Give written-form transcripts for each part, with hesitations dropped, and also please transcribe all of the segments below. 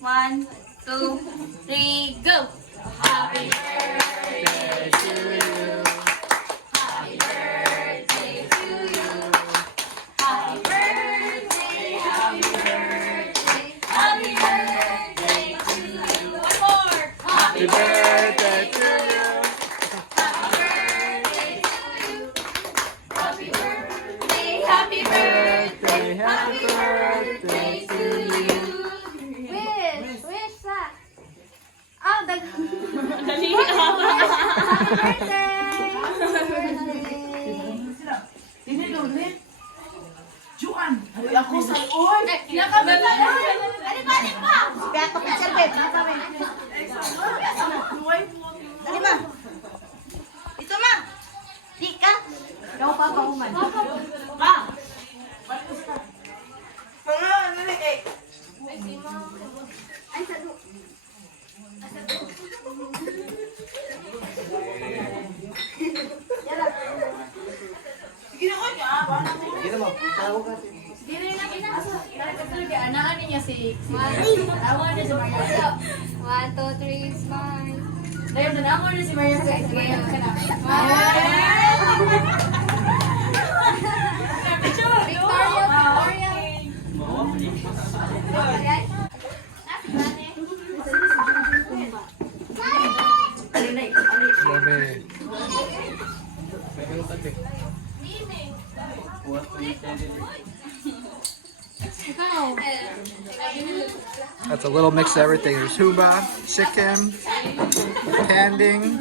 One, two, three, go! Happy birthday to you. Happy birthday to you. Happy birthday, happy birthday, happy birthday to you. One more. Happy birthday to you. Happy birthday to you. Happy birthday, happy birthday, happy birthday to you. Dali Juan, ako sa oy. Nakabala. Ano ba? Beto picture bet. Dali ma. Ito ma. Di ka. Ikaw pa pa uman. Ma. Pangalan na eh. Ay sa do. Sige na ko niya. Sige na mo. Tawag ka. Sige na lang inasa. Talaga anaan niya si Mario. Tawag niya si Mario. 1, 2, 3, smile. Dahil nanamon niya si Mario sa Israel. That's a little mix of everything. There's huba, chicken, canding.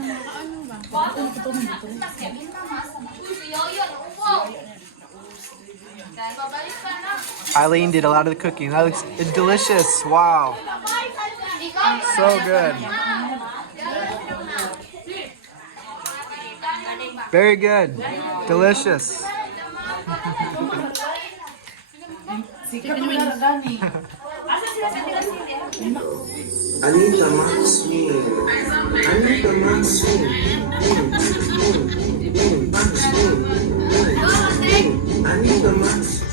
Eileen did a lot of the cooking. That looks, it's delicious. Wow. So good. Very good. Delicious. Anita Maxwell. Anita Maxwell. Anita Maxwell.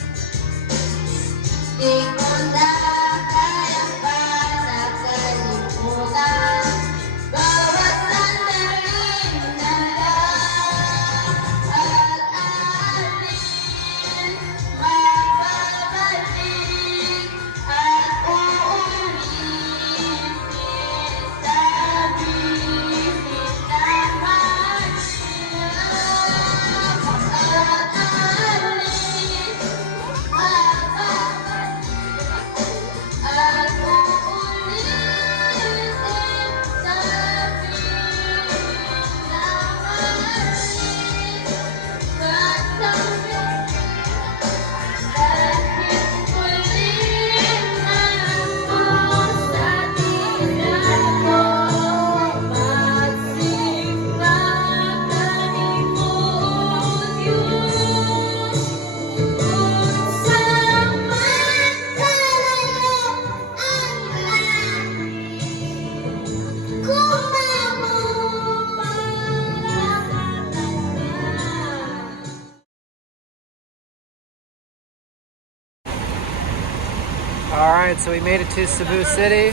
All right, so we made it to Cebu City.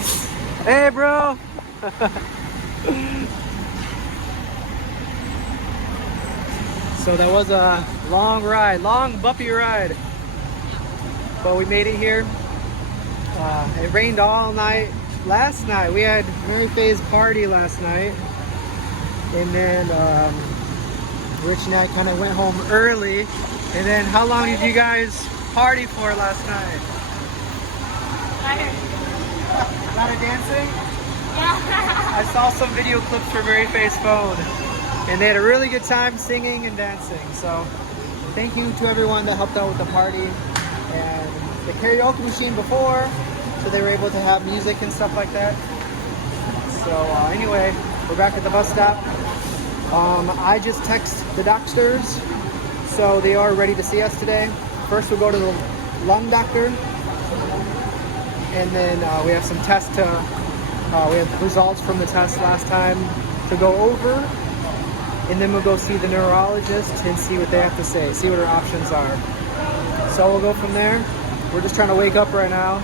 Hey, bro. So that was a long ride, long bumpy ride, but we made it here. It rained all night. Last night we had Mary Faye's party last night, and then Rich and I kind of went home early. And then how long did you guys party for last night? A lot of dancing? Yeah. I saw some video clips from Mary Faye's phone, and they had a really good time singing and dancing. So thank you to everyone that helped out with the party and the karaoke machine before, so they were able to have music and stuff like that. So anyway, we're back at the bus stop. I just texted the doctors, so they are ready to see us today. First we'll go to the lung doctor, and then we have some tests to, we have results from the test last time to go over, and then we'll go see the neurologist and see what they have to say, see what our options are. So we'll go from there. We're just trying to wake up right now.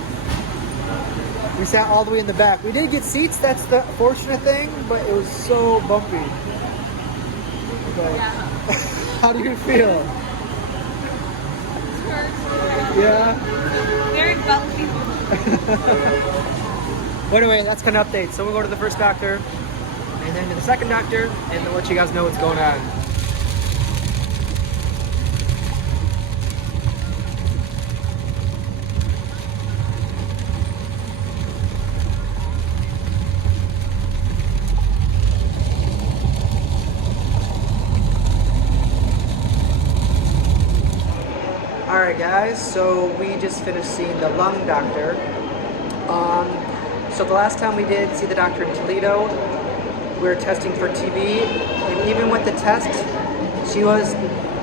We sat all the way in the back. We did get seats, that's the fortunate thing, but it was so bumpy. But, how do you feel? Yeah? Very bumpy. Well, anyway, that's kind of update. So we'll go to the first doctor, and then to the second doctor, and then let you guys know what's going on. Alright guys, so we just finished seeing the lung doctor. So the last time we did see the doctor in Toledo, we were testing for TB, and even with the test,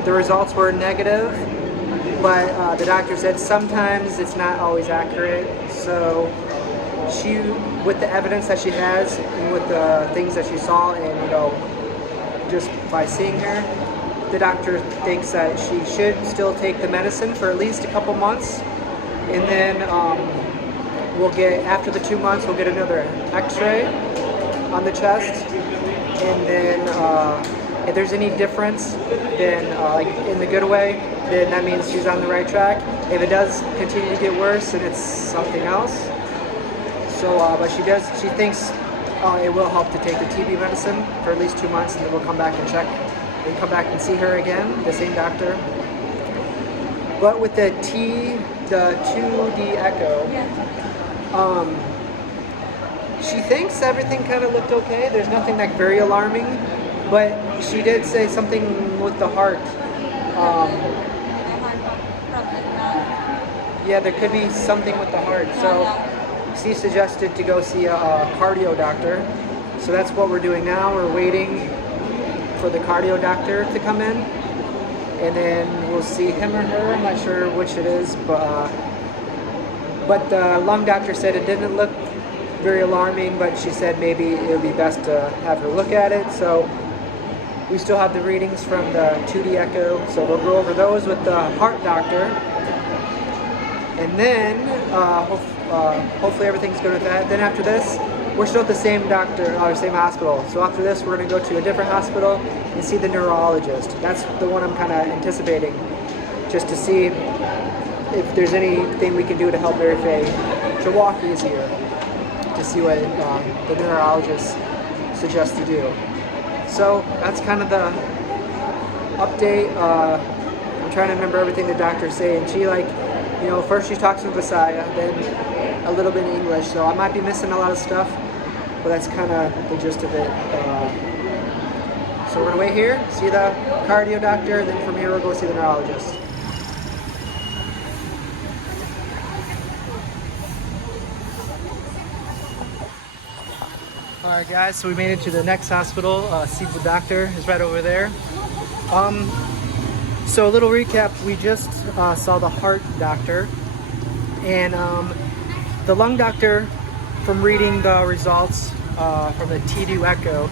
the results were negative, but the doctor said sometimes it's not always accurate. So with the evidence that she has, and with the things that she saw, and just by seeing her, the doctor thinks that she should still take the medicine for at least a couple months, and then after the 2 months, we'll get another x-ray on the chest, and then if there's any difference, then like in the good way, then that means she's on the right track. If it does continue to get worse, then it's something else. So, but she thinks it will help to take the TB medicine for at least 2 months, and then we'll come back and check. We come back and see her again, the same doctor. But with the 2D echo, she thinks everything kind of looked okay. There's nothing like very alarming, but she did say something with the heart. Yeah, there could be something with the heart. So she suggested to go see a cardio doctor. So that's what we're doing now. We're waiting for the cardio doctor to come in, and then we'll see him or her. I'm not sure which it is, but the lung doctor said it didn't look very alarming, but she said maybe it would be best to have her look at it. So we still have the readings from the 2D echo, so we'll go over those with the heart doctor, and then hopefully everything's good with that. Then after this, we're still at the same doctor, or same hospital. So after this, we're going to go to a different hospital and see the neurologist. That's the one I'm kind of anticipating, just to see if there's anything we can do to help Mary Faye to walk easier, to see what the neurologist suggests to do. So that's kind of the update. I'm trying to remember everything the doctor's saying. She first she talks in Visaya, then a little bit in English, so I might be missing a lot of stuff, but that's kind of the gist of it. So we're gonna wait here, see the cardio doctor, and then from here we'll go see the neurologist. Alright guys, so we made it to the next hospital. Cebu doctor is right over there. So a little recap, we just saw the heart doctor, and the lung doctor, from reading the results from the TD echo,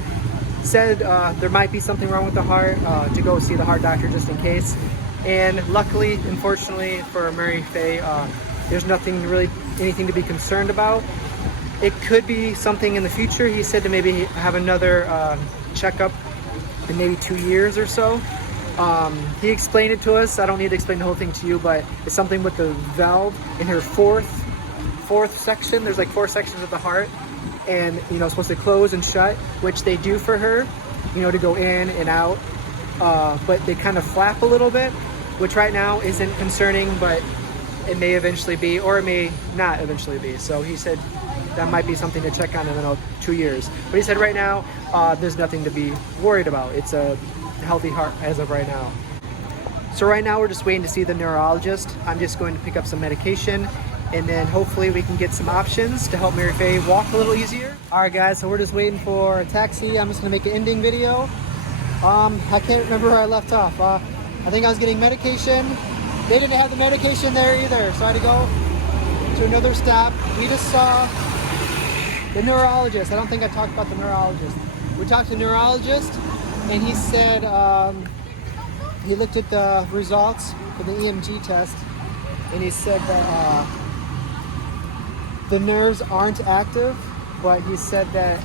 said there might be something wrong with the heart, to go see the heart doctor just in case. And luckily, unfortunately for Mary Faye, there's anything to be concerned about. It could be something in the future. He said to maybe have another checkup in maybe 2 years or so. He explained it to us. I don't need to explain the whole thing to you, but it's something with the valve in her fourth section. There's like 4 sections of the heart, and it's supposed to close and shut, which they do for her, to go in and out. But they kind of flap a little bit, which right now isn't concerning, but it may eventually be, or it may not eventually be. So he said that might be something to check on in 2 years. But he said right now, there's nothing to be worried about. It's a healthy heart as of right now. So right now we're just waiting to see the neurologist. I'm just going to pick up some medication, and then hopefully we can get some options to help Mary Faye walk a little easier. All right, guys, so we're just waiting for a taxi. I'm just gonna make an ending video. I can't remember where I left off. I think I was getting medication. They didn't have the medication there either, so I had to go to another stop. We just saw the neurologist. I don't think I talked about the neurologist. We talked to the neurologist, and he said he looked at the results for the EMG test, and he said that the nerves aren't active, but he said that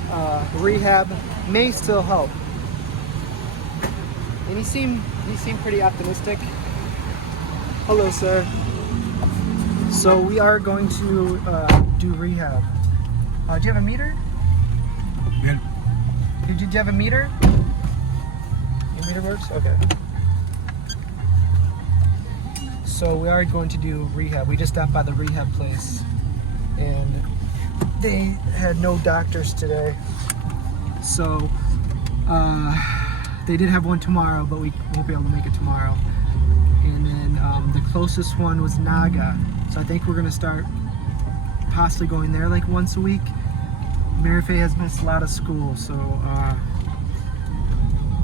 rehab may still help. And he seemed pretty optimistic. Hello, sir. So we are going to do rehab. Do you have a meter? Yeah. Did you have a meter? Your meter works? Okay. So we are going to do rehab. We just stopped by the rehab place, and they had no doctors today. So they did have one tomorrow, but we won't be able to make it tomorrow. And then the closest one was Naga. So I think we're gonna start possibly going there like once a week. Mary Faye has missed a lot of school, so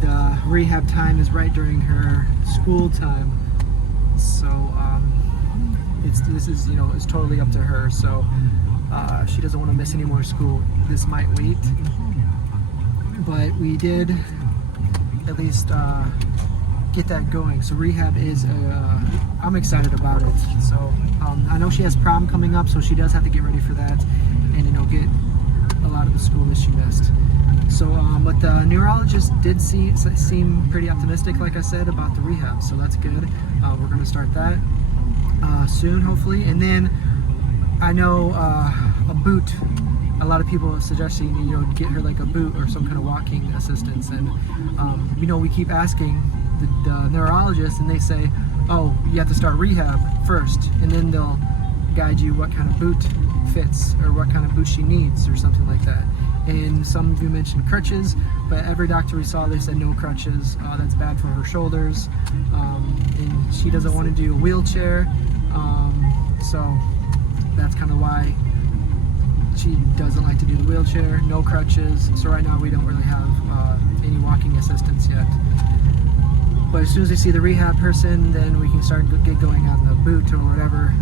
the rehab time is right during her school time. So this is, you know, it's totally up to her. So she doesn't want to miss any more school. This might wait, but we did at least get that going. So rehab is I'm excited about it. So I know she has prom coming up, so she does have to get ready for that, and, you know, get a lot of the school that she missed. So but the neurologist did seem pretty optimistic, like I said, about the rehab, so that's good. We're going to start that soon, hopefully. And then I know a boot, a lot of people are suggesting, you know, get her like a boot or some kind of walking assistance. And you know, we keep asking the neurologist, and they say, oh, you have to start rehab first, and then they'll guide you what kind of boot fits or what kind of boot she needs or something like that. And some of you mentioned crutches, but every doctor we saw, they said no crutches. That's bad for her shoulders, and she doesn't want to do a wheelchair, so that's kind of why she doesn't like to do the wheelchair. No crutches. So right now we don't really have any walking assistance yet. But as soon as we see the rehab person, then we can start get going on the boot or whatever,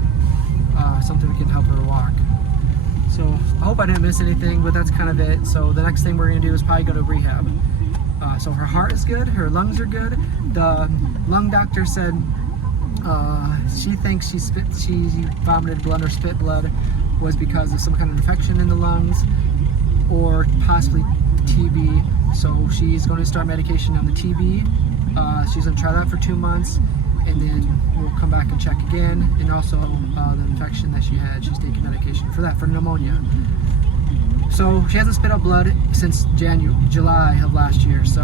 something we can help her walk. So I hope I didn't miss anything, but that's kind of it. So the next thing we're gonna do is probably go to rehab. So her heart is good, her lungs are good. The lung doctor said she thinks she vomited blood or spit blood was because of some kind of infection in the lungs, or possibly TB. So she's going to start medication on the TB. She's going to try that for 2 months, and then we'll come back and check again. And also the infection that she had, she's taking medication for that, for pneumonia. So she hasn't spit out blood since July of last year. So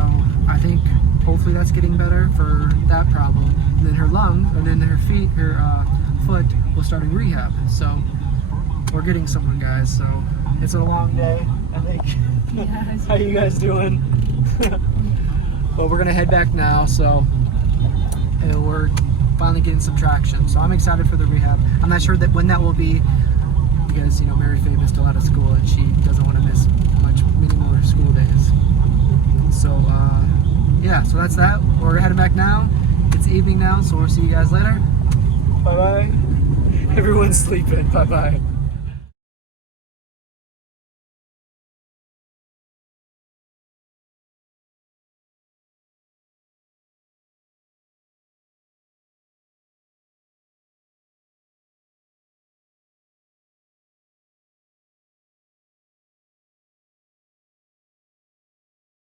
I think hopefully that's getting better for that problem. And then her lung, and then her feet, her foot will start in rehab. So we're getting somewhere, guys. So it's a long day, I think. Yes. How you guys doing? Well, we're gonna head back now, so we're finally getting some traction. So I'm excited for the rehab. I'm not sure that when that will be, because, you know, Mary Faye missed a lot of school, and she doesn't want to miss many more school days. So yeah, so that's that. We're heading back now. It's evening now, so we'll see you guys later. Bye bye. Everyone's sleeping. Bye bye.